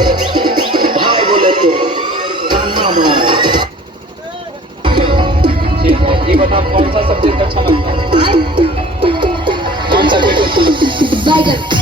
भाई बोले तो कान्हा भाई। ठीक है, ये बताओ कौन सा सब्जेक्ट अच्छा लगता है? कौन सा पेपर? बैगन।